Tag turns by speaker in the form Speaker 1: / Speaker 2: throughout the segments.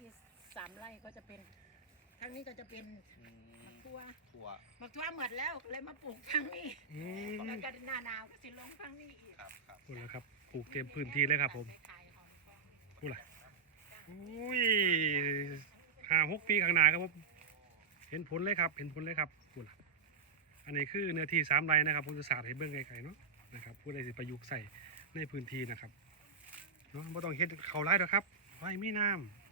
Speaker 1: ที่สามไร่ก็จะเป็นทางนี้ก็จะเป็น
Speaker 2: อืม
Speaker 1: มะทั่ว
Speaker 2: ถั่ว
Speaker 1: มะทั่วหมดแล้วก็เลยมาปลูกทางนี้
Speaker 3: อืม
Speaker 1: แล้วก็หน้าหนาวก็สิลงทางนี้อีก
Speaker 2: ครับครับ
Speaker 3: พูดแล้วครับปลูกเต็มพื้นที่เลยครับ ผม
Speaker 1: ไปขายของฟอง
Speaker 3: พูดละอุ้ยห้าหกปีข้างหน้าครับผมเห็นผลเลยครับ เห็นผลเลยครับพูดละอันนี้คือเนื้อที่สามไร่นะครับผมจะสาดให้เบิ่งไกลๆเนาะนะครับผู้ใดสิประยุกต์ใส่ในพื้นที่นะครับเนาะไม่ต้องเฮ็ดเขาไร่หรอกครับไว้ไม่น้ำ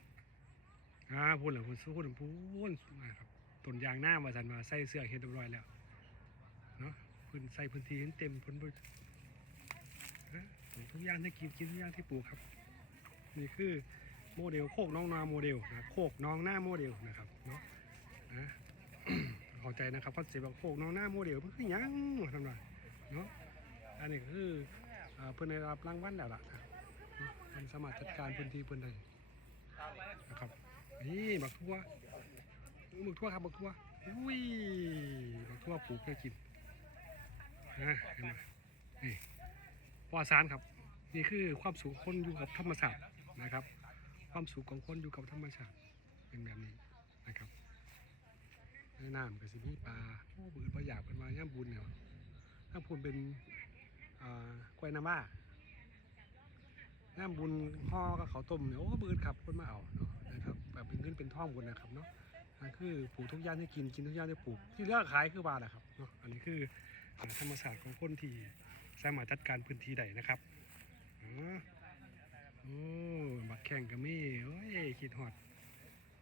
Speaker 3: อ่าพูดละพูดสู้พูดละพูดนะครับต้นยางหน้ามาสันมาใส่เสื้อเฮ็ดเรียบร้อยแล้วเนาะพื้นใส่พื้นที่ให้เต็มพ้นทุกอย่างที่กินกินทุกอย่างที่ปลูกครับนี่คือโมเดลโคกน้องนาโมเดลนะโคกน้องหน้าโมเดลนะครับเนาะนะข้าใจนะครับคอนเซ็ปต์โคกน้องหน้าโมเดลมันคือยังทำไรเนาะอันนี้คือเพื่อนได้รับรางวัลแล้วล่ะนะเนาะมันสามารถจัดการพื้นที่เพื่อนได้นะครับ นี่บักทั่วบักทั่วครับบักทั่วอุ้ยบักทั่วปลูกเพื่อกินนะเห็นไหมนี่ปอสารครับ นี่คือความสุขคนอยู่กับธรรมชาตินะครับ ความสุขของคนอยู่กับธรรมชาติเป็นแบบนี้นะครับในน้ำกับสิมีปลาโอ้บืนปลาหยาบเป็นมาย่ามบุญเนี่ยถ้าพูดเป็นกล้วยน้ำว้าย่ามบุญห่อกับเขาต้มเนี่ยโอ้บืนขับคนมาเอาเนาะ เป็นท่องบุญนะครับเนาะนั่นคือปลูกทุกอย่างที่กินกินทุกอย่างที่ปลูกที่เลือกขายคือบาแหละครับเนาะอันนี้คือธรรมศาสตร์ของคนที่สามารถจัดการพื้นที่ใดนะครับอ๋อโอ้บักแข่งก็มีโอ้ยคิดฮอด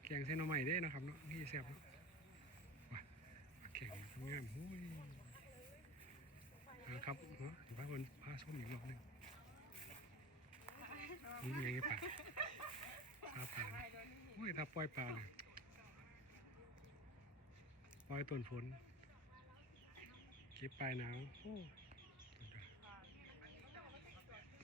Speaker 3: แข่งเส้นหน่อใหม่ได้นะครับเนาะนี่แซ่บเนาะบักแข่งทำงานโอ้ยนะครับเนาะเดี๋ยวพาคนพาชมอีกรอบหนึงนี่ไงไป่าปลาป่าโอ้ยถ้า ปล่อยปลาปล่อยต้นฝนเก็บปลายหนาวโอ้